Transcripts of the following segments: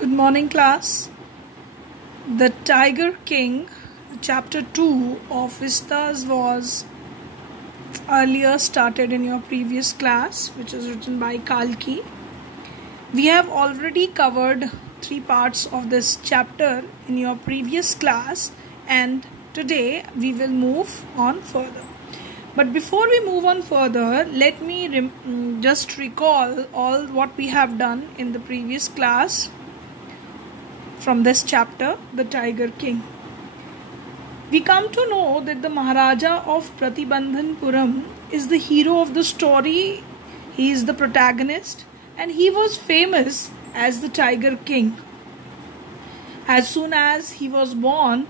Good morning, class. The Tiger King, chapter 2 of Vistas was earlier started in your previous class, which is written by Kalki. We have already covered 3 parts of this chapter in your previous class, and today we will move on further. But before we move on further, let me just recall all what we have done in the previous class from this chapter, The Tiger King. We come to know that the Maharaja of Pratibandhanpuram is the hero of the story. He is the protagonist and he was famous as the Tiger King. As soon as he was born,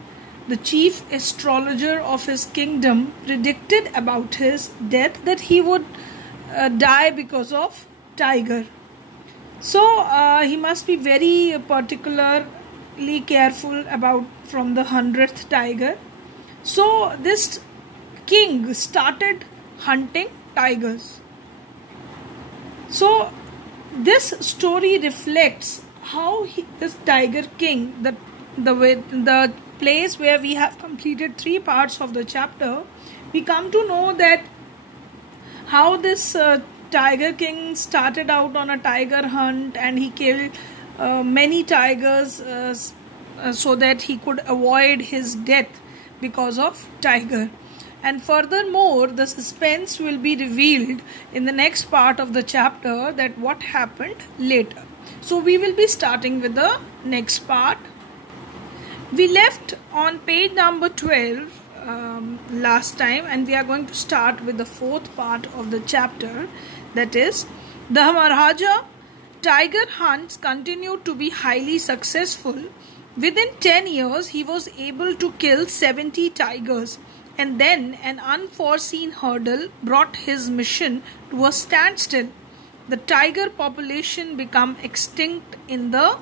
the chief astrologer of his kingdom predicted about his death that he would die because of tiger. So he must be very particularly careful about from the 100th tiger. So this king started hunting tigers. So this story reflects how this Tiger King, the place where we have completed 3 parts of the chapter, we come to know that how this Tiger King started out on a tiger hunt and he killed many tigers so that he could avoid his death because of tiger. And furthermore, the suspense will be revealed in the next part of the chapter that what happened later. So we will be starting with the next part. We left on page number 12 last time, and we are going to start with the 4th part of the chapter, that is, the Maharaja tiger hunts continued to be highly successful. Within 10 years, he was able to kill 70 tigers, and then an unforeseen hurdle brought his mission to a standstill. The tiger population became extinct in the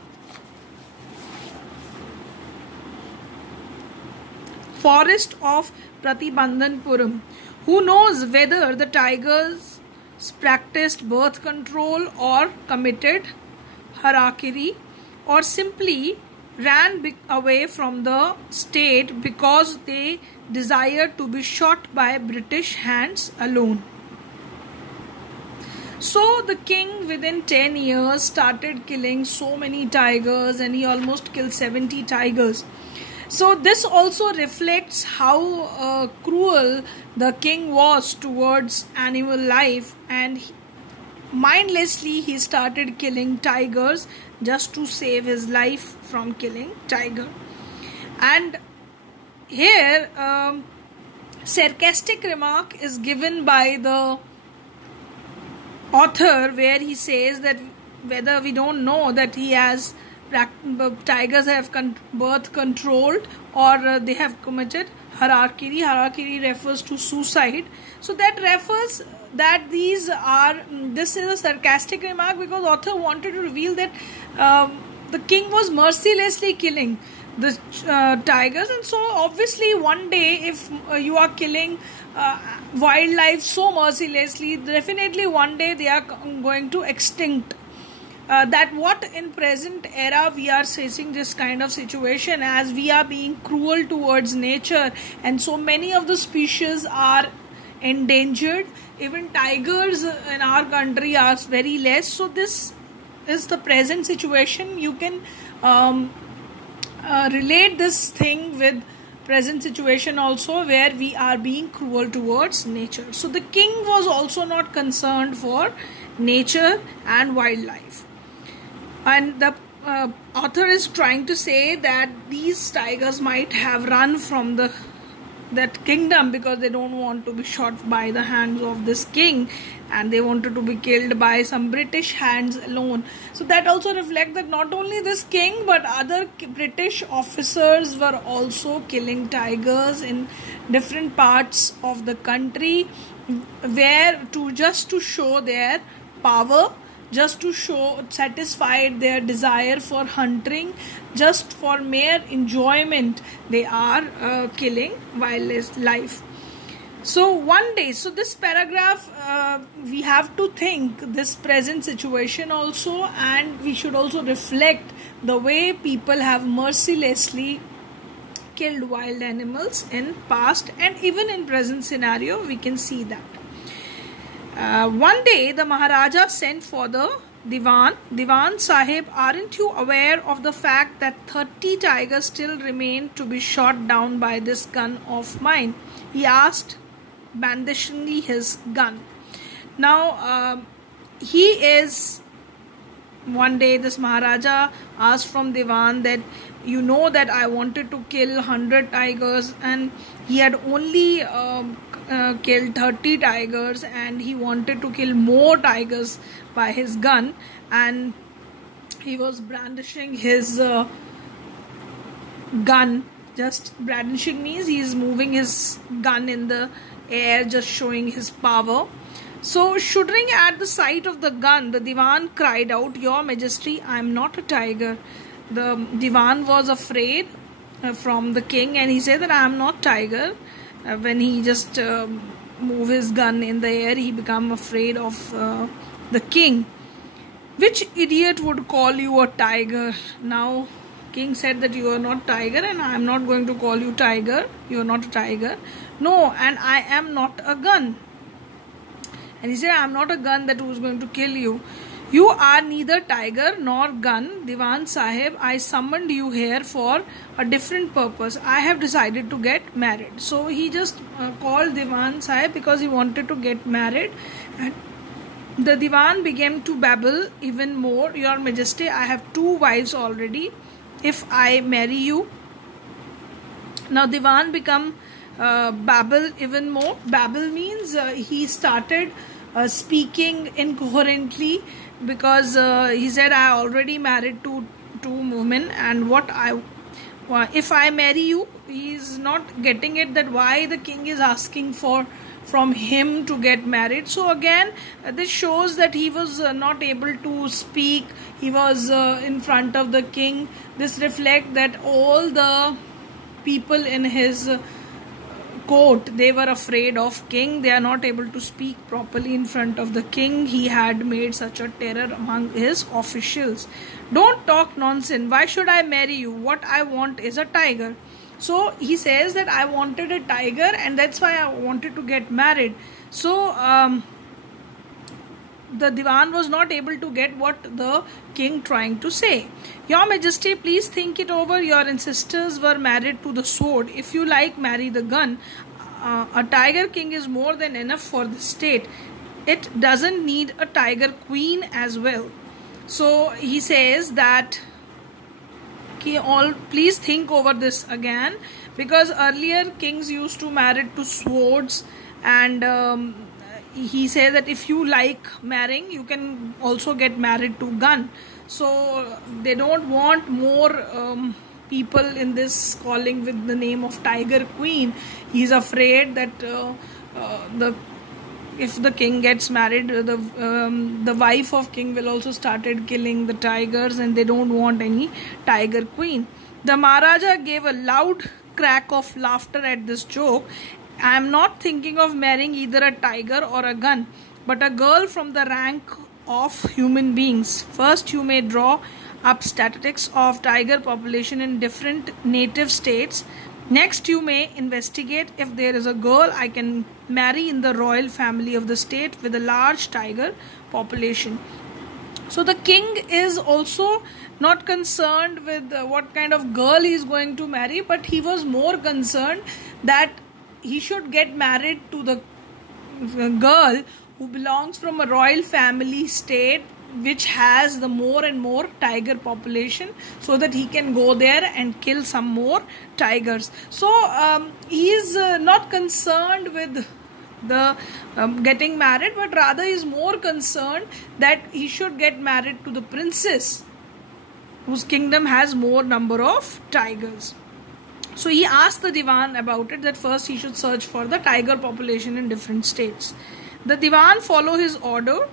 forest of Pratibandhanpuram. Who knows whether the tigers practiced birth control or committed harakiri or simply ran away from the state because they desired to be shot by British hands alone. So the king within 10 years started killing so many tigers, and he almost killed 70 tigers. So this also reflects how cruel the king was towards animal life, and mindlessly he started killing tigers just to save his life from killing tiger. And here sarcastic remark is given by the author where he says that whether we don't know that he has tigers have birth controlled or they have committed harakiri. Harakiri refers to suicide. So that refers that this is a sarcastic remark because author wanted to reveal that the king was mercilessly killing the tigers, and so obviously one day if you are killing wildlife so mercilessly, definitely one day they are going to extinct. That what in present era we are facing this kind of situation as we are being cruel towards nature, and so many of the species are endangered. Even tigers in our country are very less. So this is the present situation. You can relate this thing with present situation also, where we are being cruel towards nature. So the king was also not concerned for nature and wildlife. And the author is trying to say that these tigers might have run from that kingdom because they don't want to be shot by the hands of this king, and they wanted to be killed by some British hands alone. So that also reflects that not only this king but other British officers were also killing tigers in different parts of the country, where just to show their power, just to satisfy their desire for hunting, just for mere enjoyment, they are killing wildlife. So one day, so this paragraph, we have to think this present situation also, and we should also reflect the way people have mercilessly killed wild animals in past and even in present scenario we can see that. One day the Maharaja sent for the Diwan. Diwan Sahib, aren't you aware of the fact that 30 tigers still remain to be shot down by this gun of mine? He asked, brandishingly his gun. Now one day this Maharaja asked from Diwan that, you know that I wanted to kill 100 tigers and he had only killed 30 tigers, and he wanted to kill more tigers by his gun, and he was brandishing his gun. Just brandishing means he is moving his gun in the air, just showing his power. So shuddering at the sight of the gun, the Diwan cried out, Your Majesty, I am not a tiger. The Diwan was afraid from the king, and he said that I am not tiger. When he just move his gun in the air, he become afraid of the king. Which idiot would call you a tiger? Now king said that you are not tiger, and I am not going to call you tiger. You are not a tiger. No, and I am not a gun. And he said, I am not a gun that was going to kill you. You are neither tiger nor gun, Diwan Sahib. I summoned you here for a different purpose. I have decided to get married. So he just called Diwan Sahib because he wanted to get married. And the Diwan began to babble even more. Your Majesty, I have 2 wives already. If I marry you. Now Diwan become babble even more. Babble means he started speaking incoherently, because he said, I already married two women, and if I marry you. He is not getting it that why the king is asking from him to get married. So again this shows that he was not able to speak. He was in front of the king. This reflects that all the people in his court, they were afraid of king. They are not able to speak properly in front of the king. He had made such a terror among his officials. Don't talk nonsense. Why should I marry you? What I want is a tiger. So he says that I wanted a tiger, and that's why I wanted to get married. So the Diwan was not able to get what the king trying to say. Your Majesty, please think it over. Your ancestors were married to the sword. If you like, marry the gun. A tiger king is more than enough for the state. It doesn't need a tiger queen as well. So he says that please think over this again, because earlier kings used to marry to swords, and he said that if you like marrying, you can also get married to gun. So they don't want more people in this calling with the name of tiger queen. He's afraid that if the king gets married, the wife of king will also started killing the tigers, and they don't want any tiger queen. The Maharaja gave a loud crack of laughter at this joke. I am not thinking of marrying either a tiger or a gun, but a girl from the rank of human beings. First, you may draw up statistics of tiger population in different native states. Next, you may investigate if there is a girl I can marry in the royal family of the state with a large tiger population. So the king is also not concerned with what kind of girl he is going to marry, but he was more concerned that he should get married to the girl who belongs from a royal family state which has the more and more tiger population, so that he can go there and kill some more tigers. So he is not concerned with the getting married, but rather is more concerned that he should get married to the princess whose kingdom has more number of tigers. So he asked the Diwan about it, that first he should search for the tiger population in different states. The Diwan followed his orders.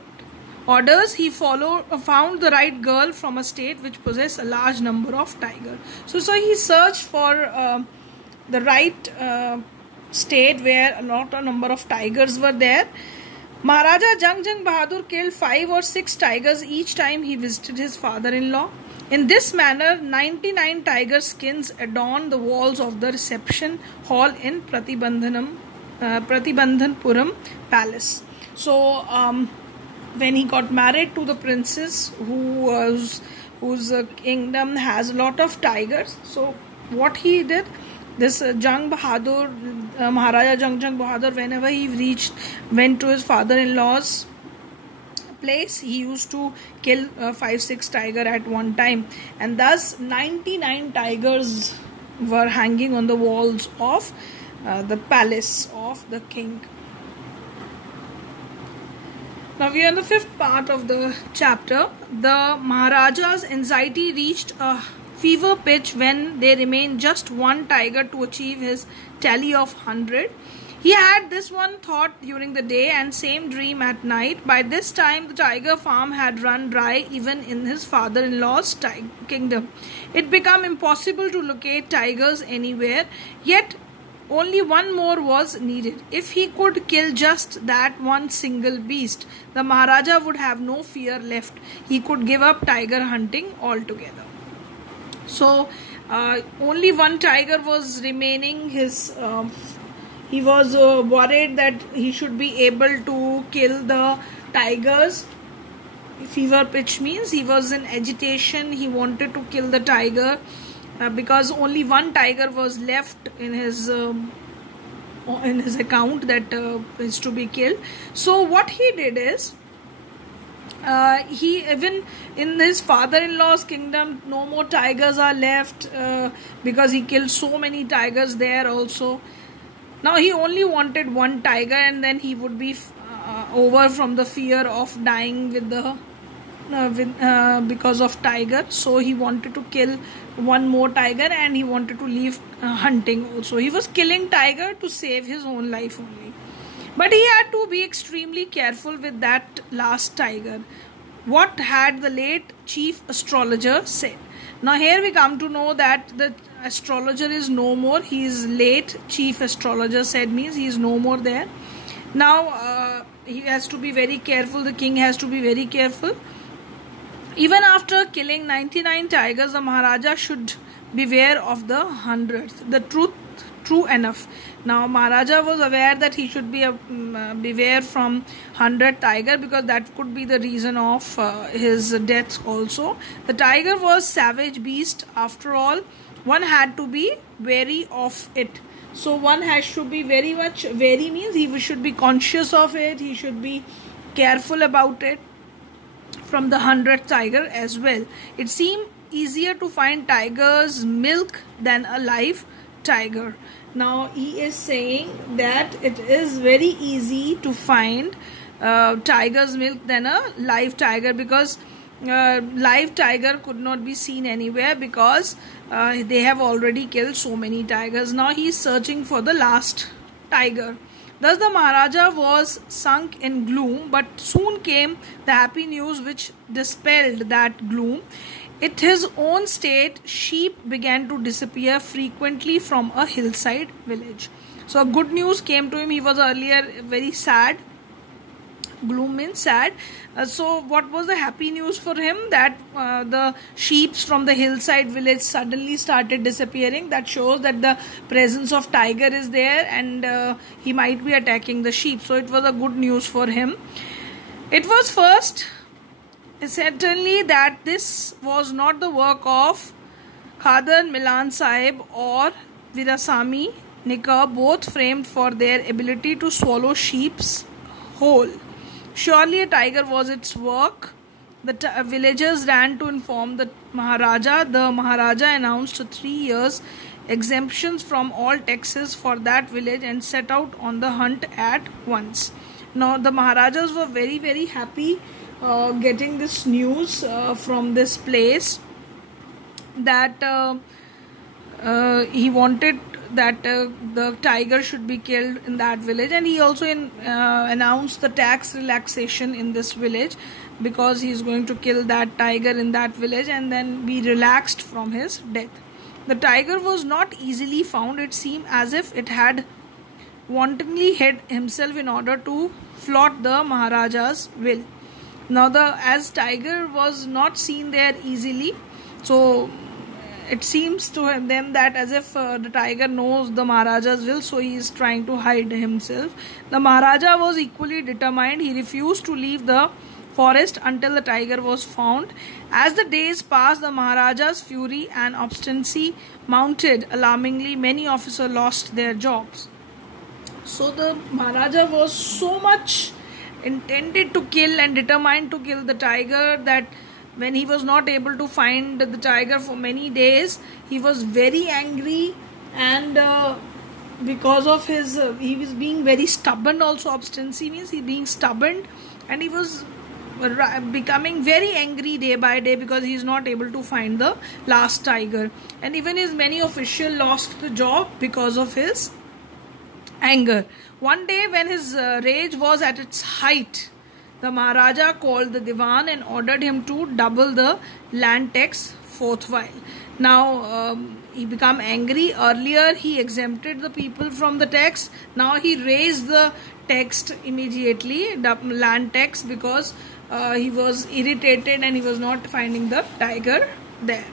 He found the right girl from a state which possessed a large number of tigers. So he searched for the right state where a number of tigers were there. Maharaja Jang Bahadur killed 5 or 6 tigers each time he visited his father-in-law. In this manner, 99 tiger skins adorned the walls of the reception hall in Pratibandhanpuram Palace. So, when he got married to the princess whose kingdom has a lot of tigers, so what he did, this Jang Bahadur, Maharaja Jang Bahadur, whenever he went to his father-in-law's place, he used to kill 5-6 tigers at one time, and thus 99 tigers were hanging on the walls of the palace of the king. Now we are in the 5th part of the chapter. The Maharaja's anxiety reached a fever pitch when there remained just one tiger to achieve his tally of 100. He had this one thought during the day and same dream at night. By this time, the tiger farm had run dry even in his father-in-law's kingdom. It became impossible to locate tigers anywhere, yet only one more was needed. If he could kill just that one single beast, the Maharaja would have no fear left. He could give up tiger hunting altogether. So, only one tiger was remaining. He was worried that he should be able to kill the tigers. Fever pitch means he was in agitation. He wanted to kill the tiger because only one tiger was left in his account that is to be killed. So what he did is, he, even in his father-in-law's kingdom, no more tigers are left because he killed so many tigers there also. Now he only wanted one tiger, and then he would be over from the fear of dying with the because of tiger. So he wanted to kill one more tiger, and he wanted to leave hunting also. He was killing tiger to save his own life only. But he had to be extremely careful with that last tiger. What had the late chief astrologer said? Now here we come to know that the astrologer is no more. He is late chief astrologer said means he is no more there. Now he has to be very careful. The king has to be very careful. Even after killing 99 tigers, the Maharaja should beware of the 100th. The true enough. Now Maharaja was aware that he should be beware from 100 tiger, because that could be the reason of his death also. The tiger was savage beast after all. One had to be wary of it. So one has to be very much wary means he should be conscious of it. He should be careful about it. From the 100th tiger as well. It seemed easier to find tiger's milk than a live tiger. Now he is saying that it is very easy to find tiger's milk than a live tiger, because live tiger could not be seen anywhere, because they have already killed so many tigers. Now he is searching for the last tiger. Thus the Maharaja was sunk in gloom, but soon came the happy news which dispelled that gloom. At his own state, sheep began to disappear frequently from a hillside village. So good news came to him. He was earlier very sad. Gloom means sad. So what was the happy news for him? That the sheep from the hillside village suddenly started disappearing. That shows that the presence of tiger is there, and he might be attacking the sheep. So it was a good news for him. It was first certainly that this was not the work of Khadar Milan Sahib or Virasamy Nikar, both famed for their ability to swallow sheep's whole. Surely a tiger was its work. The villagers ran to inform the Maharaja. The Maharaja announced 3 years exemptions from all taxes for that village and set out on the hunt at once. Now the Maharajas were very, very happy getting this news from this place, that he wanted that the tiger should be killed in that village, and he also announced the tax relaxation in this village, because he is going to kill that tiger in that village and then be relaxed from his death. The tiger was not easily found. It seemed as if it had wantonly hid himself in order to thwart the Maharaja's will. Now, as tiger was not seen there easily, so it seems to them that as if the tiger knows the Maharaja's will, so he is trying to hide himself. The Maharaja was equally determined. He refused to leave the forest until the tiger was found. As the days passed, the Maharaja's fury and obstinacy mounted. Alarmingly, many officers lost their jobs. So the Maharaja was so much intended to kill and determined to kill the tiger that when he was not able to find the tiger for many days, he was very angry, and because of his he was being very stubborn. Also, obstinacy means he being stubborn, and he was becoming very angry day by day because he is not able to find the last tiger. And even his many officials lost the job because of his anger. One day when his rage was at its height, the Maharaja called the Diwan and ordered him to double the land tax forthwhile. Now he became angry. Earlier he exempted the people from the tax. Now he raised the tax immediately, land tax, because he was irritated and he was not finding the tiger there.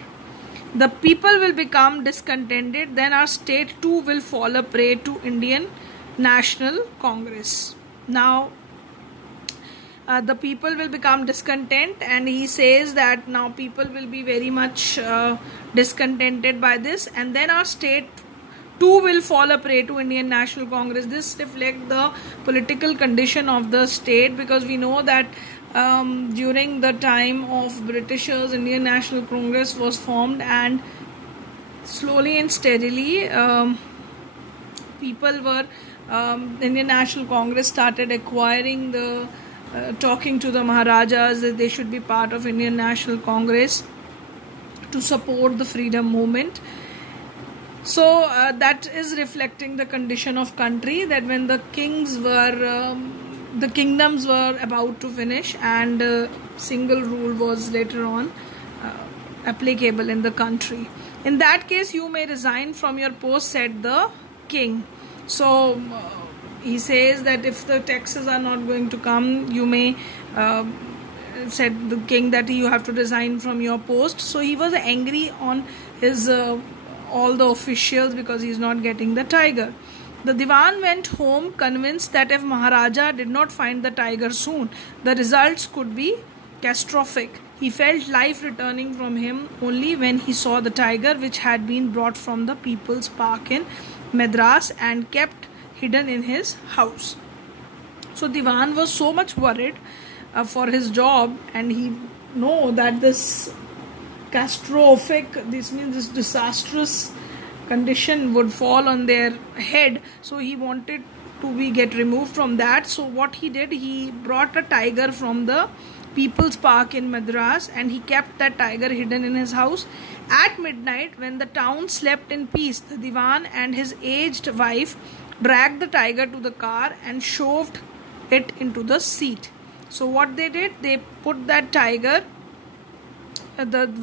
The people will become discontented. Then our state too will fall a prey to Indian National Congress. Now the people will become discontent, and he says that now people will be very much discontented by this, and then our state too will fall a prey to Indian National Congress. This reflects the political condition of the state, because we know that during the time of Britishers, Indian National Congress was formed, and slowly and steadily people were Indian National Congress started acquiring the talking to the Maharajas that they should be part of Indian National Congress to support the freedom movement. So that is reflecting the condition of country, that when the kings were the kingdoms were about to finish, and single rule was later on applicable in the country. In that case, you may resign from your post, said the king. So he says that if the taxes are not going to come, you may said the king that you have to resign from your post. So he was angry on his all the officials because he is not getting the tiger. The Diwan went home convinced that if Maharaja did not find the tiger soon, the results could be catastrophic. He felt life returning from him only when he saw the tiger, which had been brought from the People's Park in Madras and kept hidden in his house. So Diwan was so much worried for his job, and he know that this catastrophic, this means this disastrous condition would fall on their head. So he wanted to get removed from that. So what he did, he brought a tiger from the People's Park in Madras, and he kept that tiger hidden in his house. At midnight, when the town slept in peace, the Diwan and his aged wife dragged the tiger to the car and shoved it into the seat. So what they did, they put that tiger,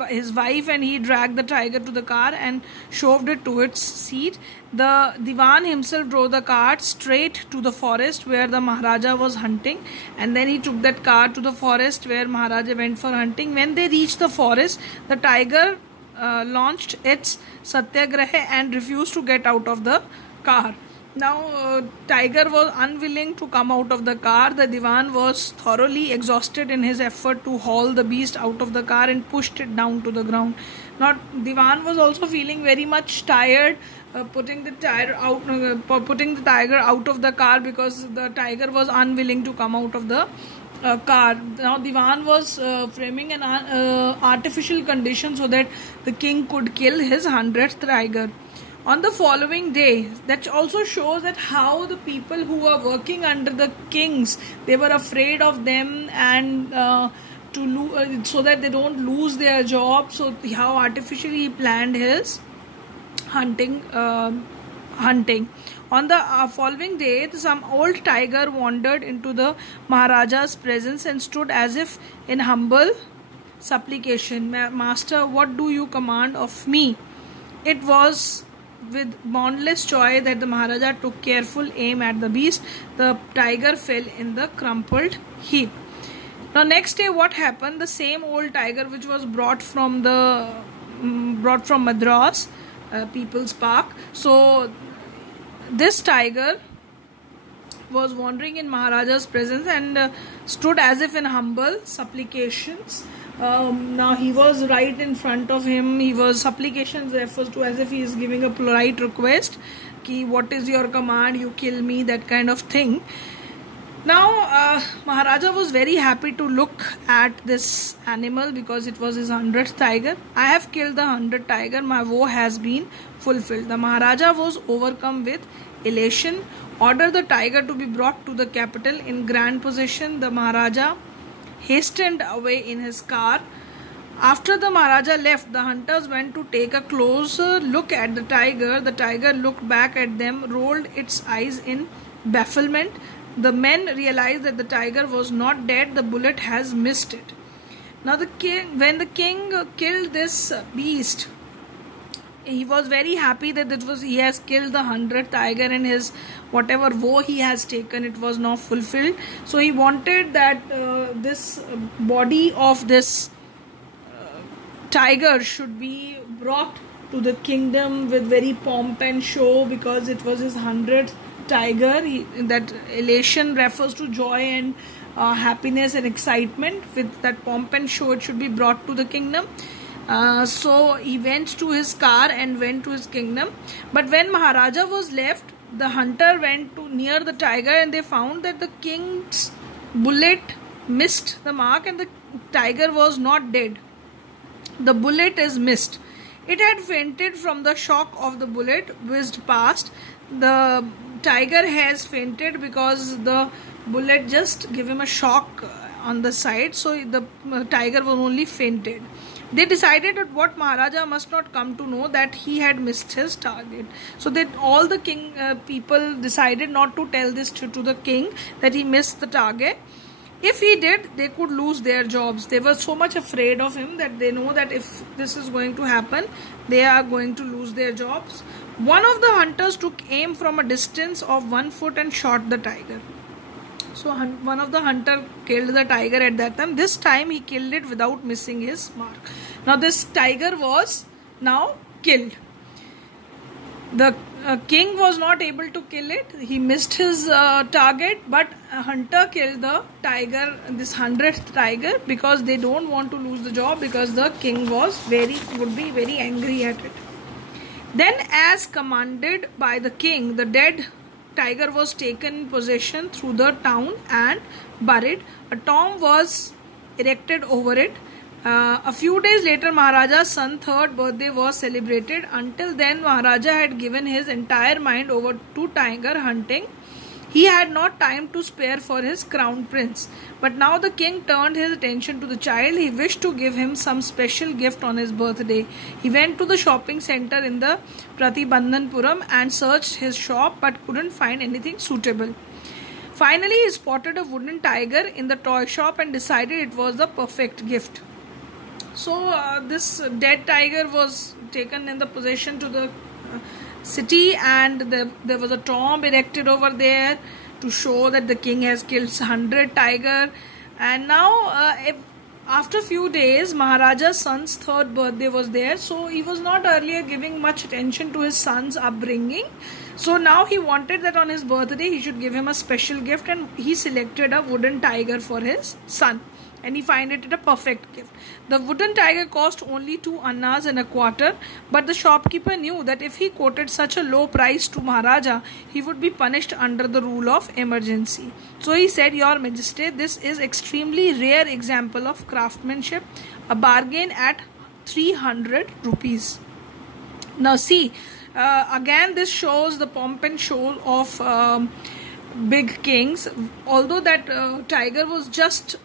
his wife and he dragged the tiger to the car and shoved it to its seat. The Diwan himself drove the cart straight to the forest where the Maharaja was hunting, and then he took that car to the forest where Maharaja went for hunting. When they reached the forest, the tiger launched its satyagraha and refused to get out of the car. Now tiger was unwilling to come out of the car. The Diwan was thoroughly exhausted in his effort to haul the beast out of the car and pushed it down to the ground. Now Diwan was also feeling very much tired putting the tiger out of the car, because the tiger was unwilling to come out of the car. Now Diwan was framing an artificial condition so that the king could kill his 100th tiger. On the following day, that also shows that how the people who were working under the kings, they were afraid of them, and so that they don't lose their job. So how artificially he planned his hunting. On the following day, some old tiger wandered into the Maharaja's presence and stood as if in humble supplication. Master, what do you command of me? It was with boundless joy that the Maharaja took careful aim at the beast, the tiger fell in the crumpled heap. Now next day what happened? The same old tiger which was brought from Madras People's Park. So this tiger was wandering in Maharaja's presence and stood as if in humble supplications. Now he was right in front of him. He was supplications refers to as if he is giving a polite request. Ki, what is your command? You kill me, that kind of thing. Now Maharaja was very happy to look at this animal because it was his 100th tiger. I have killed the 100th tiger. My woe has been fulfilled. The Maharaja was overcome with elation. Ordered the tiger to be brought to the capital in grand possession. The Maharaja hastened away in his car. After the Maharaja left, the hunters went to take a closer look at the tiger. The tiger looked back at them, rolled its eyes in bafflement. The men realized that the tiger was not dead. The bullet has missed it. Now when the king killed this beast, he was very happy that he has killed the 100th tiger, and his whatever woe he has taken, it was now fulfilled. So he wanted that this body of this tiger should be brought to the kingdom with very pomp and show, because it was his 100th tiger. That elation refers to joy and happiness and excitement. With that pomp and show, it should be brought to the kingdom. So he went to his car and went to his kingdom. But when Maharaja was left, the hunter went to near the tiger, and they found that the king's bullet missed the mark and the tiger was not dead. The bullet is missed. It had fainted from the shock of the bullet whizzed past. The tiger has fainted because the bullet just gave him a shock on the side. So the tiger was only fainted. They decided that what Maharaja must not come to know that he had missed his target. So that all the king people decided not to tell this to the king that he missed the target. If he did, they could lose their jobs. They were so much afraid of him that they know that if this is going to happen, they are going to lose their jobs. One of the hunters took aim from a distance of 1 foot and shot the tiger. So one of the hunter killed the tiger at that time. This time he killed it without missing his mark. Now this tiger was now killed. The king was not able to kill it. He missed his target, but a hunter killed the tiger, this 100th tiger, because they don't want to lose the job, because the king would be very angry at it. Then, as commanded by the king, the dead tiger was taken in possession through the town and buried. A tomb was erected over it. A few days later, Maharaja's son's 3rd birthday was celebrated. Until then, Maharaja had given his entire mind over to tiger hunting. He had not time to spare for his crown prince. But now the king turned his attention to the child. He wished to give him some special gift on his birthday. He went to the shopping center in the Pratibandhanpuram and searched his shop but couldn't find anything suitable. Finally, he spotted a wooden tiger in the toy shop and decided it was the perfect gift. So this dead tiger was taken in the possession to the city, and there was a tomb erected over there to show that the king has killed 100 tiger. And now after few days, Maharaja's son's 3rd birthday was there. So he was not earlier giving much attention to his son's upbringing. So now he wanted that on his birthday he should give him a special gift, and he selected a wooden tiger for his son. And he found it a perfect gift. The wooden tiger cost only 2 annas and a quarter, but the shopkeeper knew that if he quoted such a low price to Maharaja, he would be punished under the rule of emergency. So he said, "Your Majesty, this is extremely rare example of craftsmanship, a bargain at 300 rupees. Now see, again this shows the pomp and show of big kings. Although that tiger was just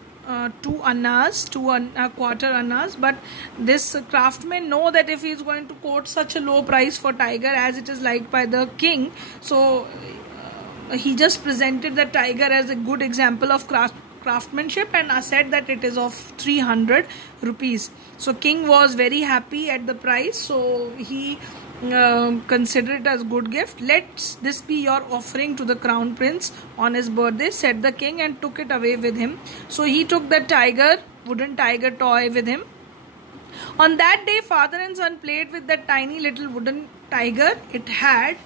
2 annas, 2¼ annas, but this craftsman know that if he is going to quote such a low price for tiger as it is liked by the king, so he just presented the tiger as a good example of craftsmanship and said that it is of 300 rupees. So king was very happy at the price, so he consider it as good gift. Let this be your offering to the crown prince on his birthday, said the king, and took it away with him. So he took the wooden tiger toy with him. On that day, father and son played with that tiny little wooden tiger. It had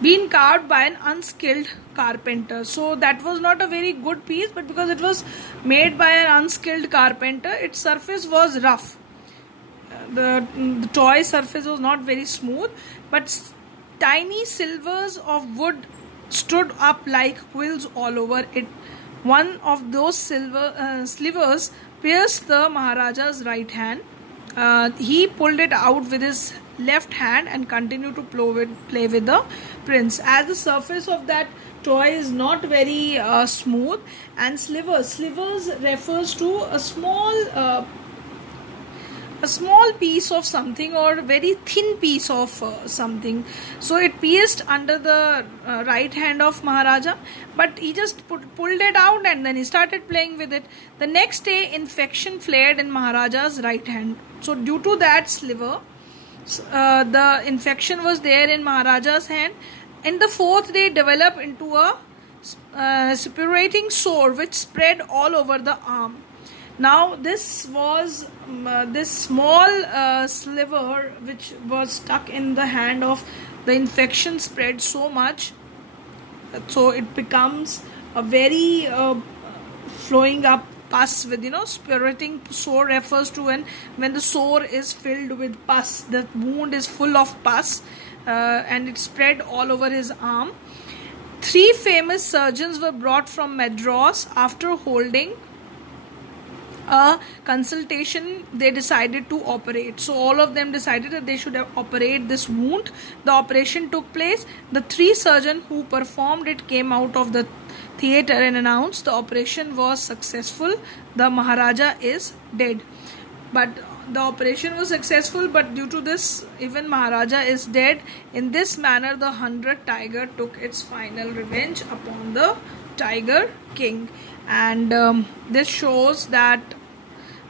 been carved by an unskilled carpenter. So that was not a very good piece, but because it was made by an unskilled carpenter, its surface was rough. The toy surface was not very smooth, but tiny slivers of wood stood up like quills all over it. One of those slivers pierced the Maharaja's right hand. He pulled it out with his left hand and continued to play with the prince. As the surface of that toy is not very smooth, and slivers refers to a small piece of something, or a very thin piece of something. So it pierced under the right hand of Maharaja, but he just pulled it out and then he started playing with it. The next day, infection flared in Maharaja's right hand. So due to that sliver, the infection was there in Maharaja's hand, and the fourth day developed into a suppurating sore which spread all over the arm. Now this was this small sliver which was stuck in the hand of the infection spread so much, so it becomes a very flowing up pus with, suppurating sore refers to when the sore is filled with pus. The wound is full of pus and it spread all over his arm. 3 famous surgeons were brought from Madras. After holding a consultation, they decided to operate. So all of them decided that they should operate this wound. The operation took place. The 3 surgeons who performed it came out of the theatre and announced the operation was successful. The Maharaja is dead. But the operation was successful, but due to this, even Maharaja is dead. In this manner, the 100th tiger took its final revenge upon the Tiger King. And this shows that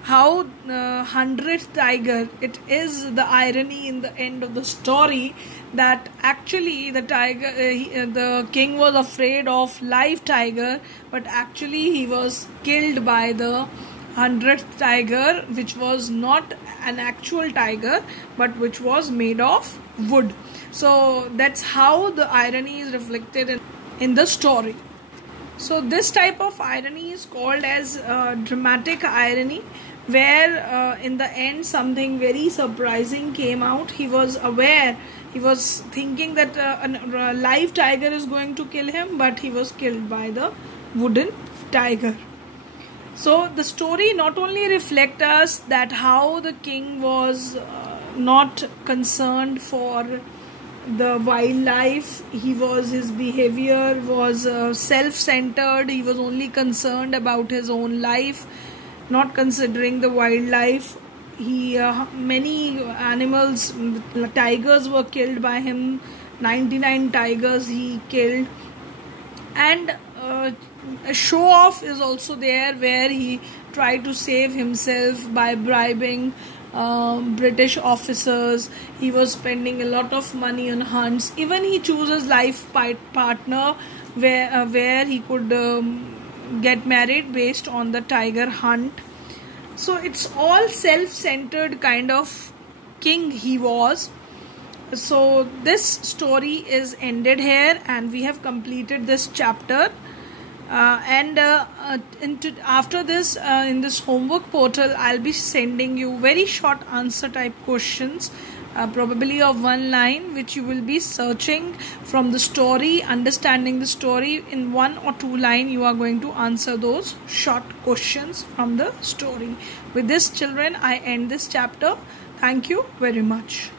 how 100th tiger, it is the irony in the end of the story that actually the tiger, the king was afraid of live tiger, but actually he was killed by the 100th tiger, which was not an actual tiger but which was made of wood. So that's how the irony is reflected in the story. So this type of irony is called as dramatic irony, where in the end something very surprising came out. He was aware, he was thinking that a live tiger is going to kill him, but he was killed by the wooden tiger. So the story not only reflects us that how the king was not concerned for the wildlife, his behavior was self-centered, he was only concerned about his own life, not considering the wildlife. Many animals, tigers were killed by him, 99 tigers he killed. And a show off is also there, where he tried to save himself by bribing British officers. He was spending a lot of money on hunts. Even he chooses life partner where he could get married based on the tiger hunt. So it's all self-centered kind of king he was. So this story is ended here, and we have completed this chapter. After this, in this homework portal, I'll be sending you very short answer type questions, probably of 1 line, which you will be searching from the story, understanding the story. In 1 or 2 lines, you are going to answer those short questions from the story. With this, children, I end this chapter. Thank you very much.